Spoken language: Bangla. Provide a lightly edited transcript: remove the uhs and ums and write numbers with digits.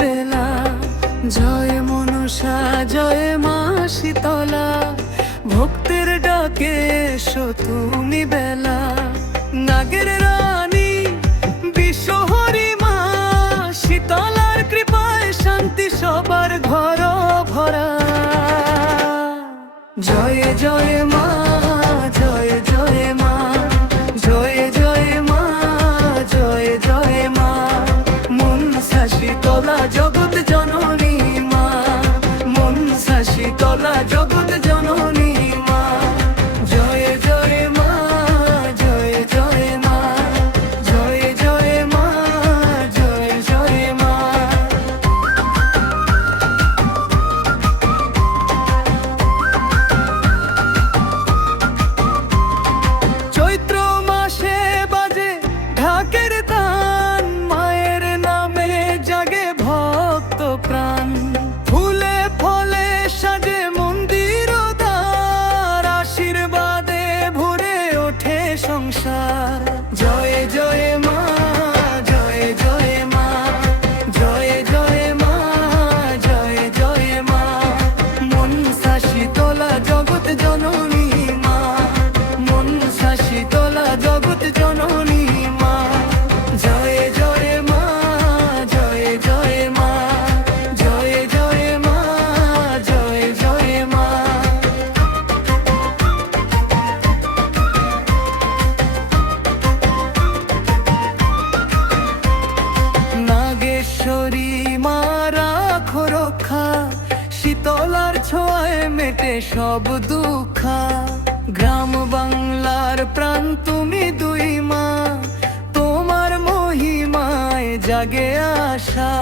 বেলা। জয় মনসা জয় মা শীতলা, ভক্তের ডাকে এসো তুমি বেলা। নাগের রানী বিশ্বহরি মা, শীতলার কৃপায় শান্তি সবার ঘর ভরা। জয় জয় মা জয় জয় মা, জয় জয় মা জয় জয় মা। মনসা শীতলা জগৎ জননী মা, মনসা শীতলা জগৎ জননী মা। জয় জয় মা জয় জয় মা, জয় জয় মা জয় জয় মা। চৈত্র মাসে বাজে ঢাকের তান, মায়ের নামে জাগে ভক্ত প্রাণ। ফুলে ফলে সাজে মন্দির দ্বার, আশীর্বাদে ভরে ওঠে সংসার। জয় জয় মা জয় জয় মা, জয় জয় মা জয় জয় মা। মনসা শীতলা জগৎ জননী মা, মনসা শীতলা জগৎ জননী মা। জয় জয় মা জয় জয় মা, জয় জয় মা জয় জয় মা। নাগেশ্বরী মা রাখো রক্ষা, শীতলার ছোঁয়ায় মেটে সব দুঃখা। গ্রাম বাংলার প্রাণ তুমি দুই মা, তোমার মহিমায় জাগে আশা।